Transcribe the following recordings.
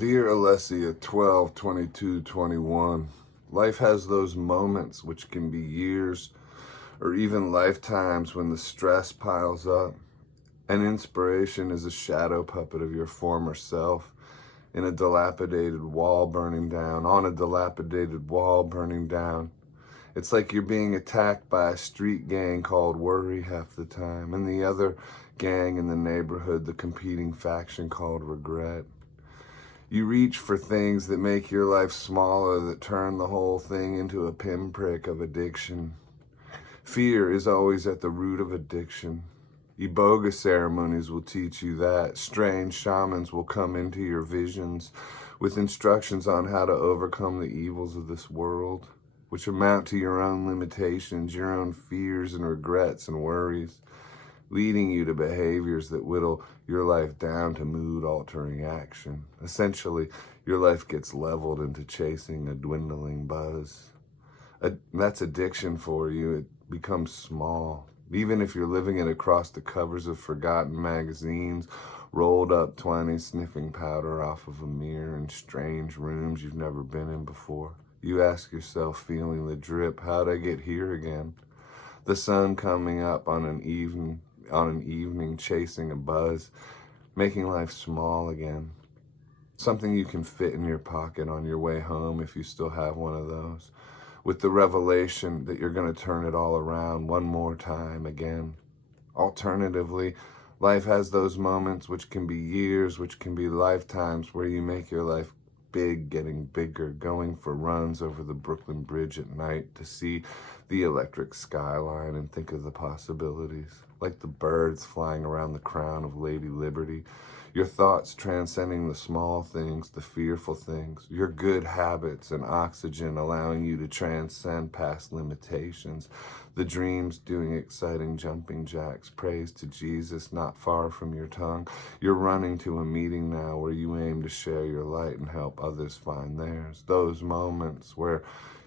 Dear Alessia, 12, 22, 21, life has those moments which can be years or even lifetimes when the stress piles up, and inspiration is a shadow puppet of your former self in a dilapidated wall burning down, on a dilapidated wall burning down. It's like you're being attacked by a street gang called Worry half the time, and the other gang in the neighborhood, the competing faction called Regret. You reach for things that make your life smaller, that turn the whole thing into a pinprick of addiction. Fear is always at the root of addiction. Iboga ceremonies will teach you that. Strange shamans will come into your visions with instructions on how to overcome the evils of this world, which amount to your own limitations, your own fears and regrets and worries, leading you to behaviors that whittle your life down to mood-altering action. Essentially, your life gets leveled into chasing a dwindling buzz. That's addiction for you. It becomes small. Even if you're living it across the covers of forgotten magazines, rolled up 20s, sniffing powder off of a mirror in strange rooms you've never been in before. You ask yourself, feeling the drip, how'd I get here again? The sun coming up on an evening chasing a buzz, making life small again. Something you can fit in your pocket on your way home if you still have one of those, with the revelation that you're going to turn it all around one more time again. Alternatively, life has those moments which can be years, which can be lifetimes, where you make your life big, getting bigger, going for runs over the Brooklyn Bridge at night to see the electric skyline and think of the possibilities, like the birds flying around the crown of Lady Liberty, your thoughts transcending the small things, the fearful things, your good habits and oxygen allowing you to transcend past limitations, the dreams doing exciting jumping jacks, praise to Jesus not far from your tongue. You're running to a meeting now where you aim to share your light and help others find theirs. Those moments where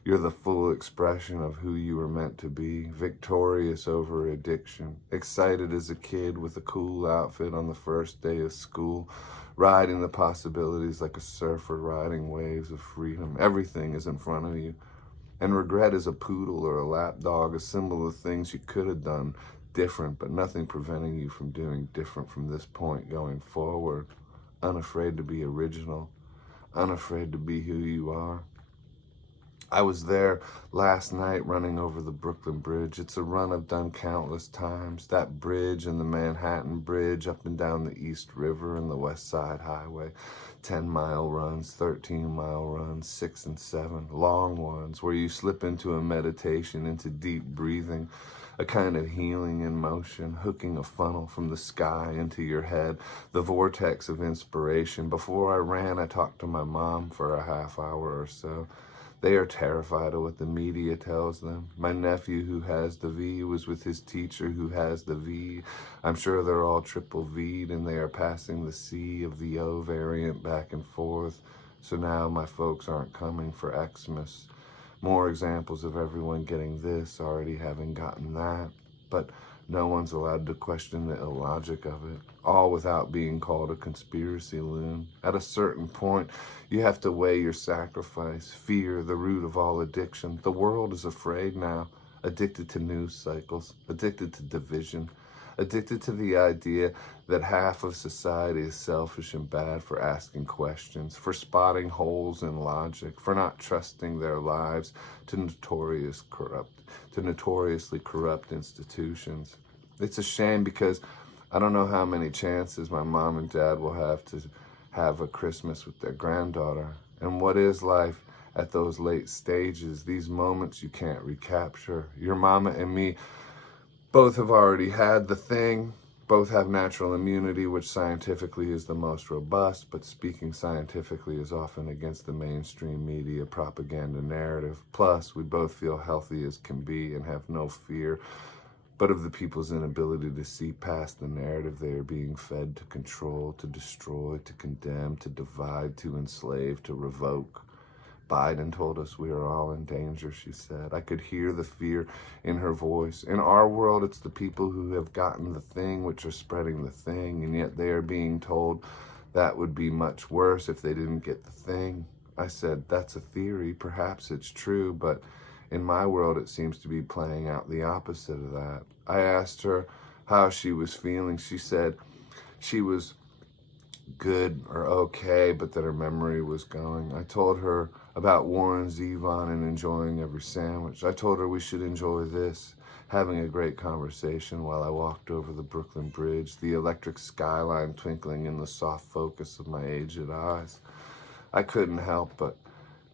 you're the full expression of who you were meant to be, victorious over addiction, excited as a kid with a cool outfit on the first day of school, riding the possibilities like a surfer riding waves of freedom. Everything is in front of you. And regret is a poodle or a lapdog, a symbol of things you could have done different, but nothing preventing you from doing different from this point going forward. Unafraid to be original, unafraid to be who you are. I was there last night running over the Brooklyn Bridge. It's a run I've done countless times. That bridge and the Manhattan Bridge up and down the East River and the West Side Highway. 10-mile runs, 13-mile runs, 6 and 7. Long ones where you slip into a meditation, into deep breathing, a kind of healing in motion, hooking a funnel from the sky into your head, the vortex of inspiration. Before I ran, I talked to my mom for a half hour or so. They are terrified of what the media tells them. My nephew who has the V was with his teacher who has the V. I'm sure they're all triple V'd and they are passing the C of the O variant back and forth. So now my folks aren't coming for Xmas. More examples of everyone getting this, already having gotten that. But no one's allowed to question the illogic of it, all without being called a conspiracy loon. At a certain point, you have to weigh your sacrifice, fear, the root of all addiction. The world is afraid now, addicted to news cycles, addicted to division, addicted to the idea that half of society is selfish and bad for asking questions, for spotting holes in logic, for not trusting their lives to notoriously corrupt institutions. It's a shame because I don't know how many chances my mom and dad will have to have a Christmas with their granddaughter. And what is life at those late stages, these moments you can't recapture? Your mama and me both have already had the thing. Both have natural immunity, which scientifically is the most robust, but speaking scientifically is often against the mainstream media propaganda narrative. Plus, we both feel healthy as can be and have no fear, but of the people's inability to see past the narrative they are being fed, to control, to destroy, to condemn, to divide, to enslave, to revoke. Biden told us we are all in danger, she said. I could hear the fear in her voice. In our world, it's the people who have gotten the thing which are spreading the thing, and yet they are being told That would be much worse if they didn't get the thing. I said, that's a theory. Perhaps it's true, but in my world, it seems to be playing out the opposite of that. I asked her how she was feeling. She said she was good or okay, but that her memory was going. I told her about Warren Zevon and enjoying every sandwich. I told her we should enjoy this, having a great conversation while I walked over the Brooklyn Bridge, the electric skyline twinkling in the soft focus of my aged eyes. I couldn't help but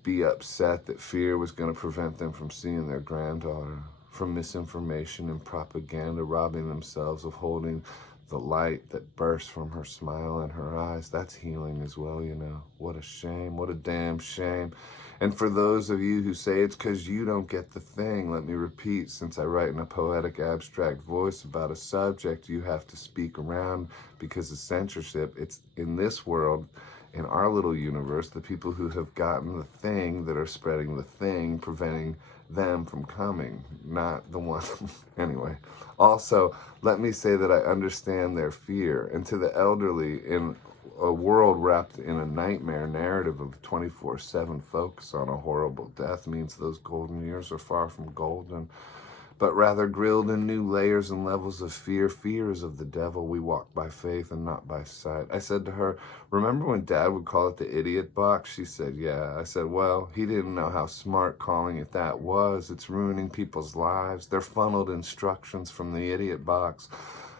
be upset that fear was going to prevent them from seeing their granddaughter, from misinformation and propaganda robbing themselves of holding the light that burst from her smile and her eyes. That's healing as well, you know. What a shame. What a damn shame. And for those of you who say it's because you don't get the thing, let me repeat, since I write in a poetic abstract voice about a subject you have to speak around because of censorship, it's in this world, in our little universe, the people who have gotten the thing that are spreading the thing, preventing them from coming, not the one. Anyway, also, let me say that I understand their fear. And to the elderly, in a world wrapped in a nightmare narrative of 24/7 focus on a horrible death means those golden years are far from golden, but rather grilled in new layers and levels of fear. Fear is of the devil. We walk by faith and not by sight. I said to her, remember when Dad would call it the idiot box? She said, yeah. I said, well, he didn't know how smart calling it that was. It's ruining people's lives. They're funneled instructions from the idiot box.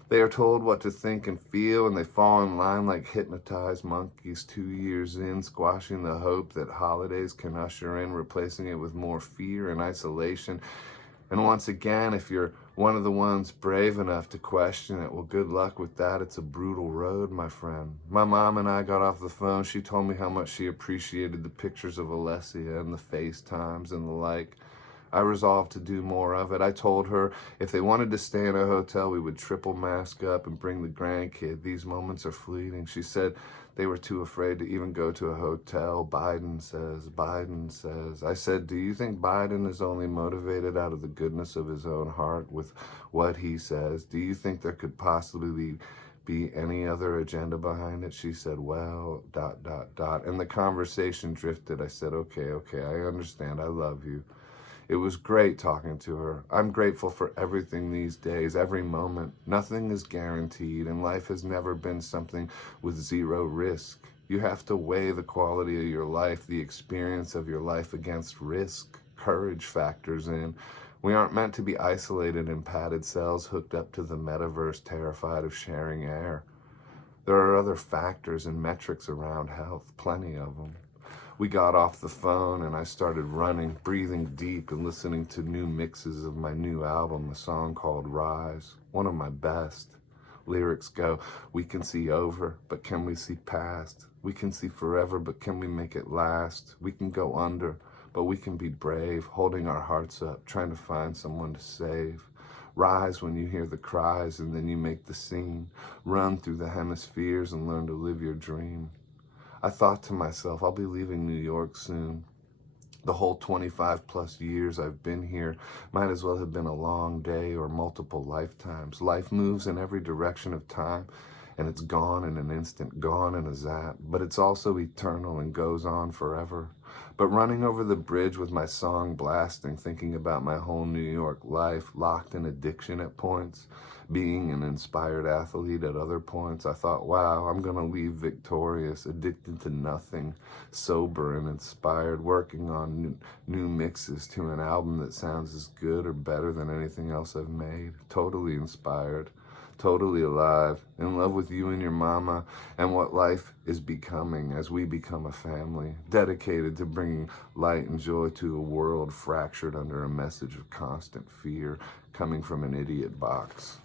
They are told what to think and feel, and they fall in line like hypnotized monkeys 2 years in, squashing the hope that holidays can usher in, replacing it with more fear and isolation. And once again, if you're one of the ones brave enough to question it, well, good luck with that. It's a brutal road, my friend. My mom and I got off the phone. She told me how much she appreciated the pictures of Alessia and the FaceTimes and the like. I resolved to do more of it. I told her if they wanted to stay in a hotel, we would triple mask up and bring the grandkid. These moments are fleeting. She said they were too afraid to even go to a hotel. Biden says, Biden says. I said, do you think Biden is only motivated out of the goodness of his own heart with what he says? Do you think there could possibly be any other agenda behind it? She said, well, ... And the conversation drifted. I said, okay, I understand. I love you. It was great talking to her. I'm grateful for everything these days, every moment. Nothing is guaranteed, and life has never been something with zero risk. You have to weigh the quality of your life, the experience of your life against risk. Courage factors in. We aren't meant to be isolated in padded cells hooked up to the metaverse, terrified of sharing air. There are other factors and metrics around health, plenty of them. We got off the phone and I started running, breathing deep and listening to new mixes of my new album, a song called Rise, one of my best. Lyrics go, we can see over, but can we see past? We can see forever, but can we make it last? We can go under, but we can be brave, holding our hearts up, trying to find someone to save. Rise when you hear the cries and then you make the scene. Run through the hemispheres and learn to live your dream. I thought to myself, I'll be leaving New York soon. The whole 25 plus years I've been here might as well have been a long day or multiple lifetimes. Life moves in every direction of time, and it's gone in an instant, gone in a zap. But it's also eternal and goes on forever. But running over the bridge with my song blasting, thinking about my whole New York life, locked in addiction at points, being an inspired athlete at other points, I thought, wow, I'm going to leave victorious, addicted to nothing, sober and inspired, working on new mixes to an album that sounds as good or better than anything else I've made, totally inspired, totally alive, in love with you and your mama and what life is becoming as we become a family, dedicated to bringing light and joy to a world fractured under a message of constant fear coming from an idiot box.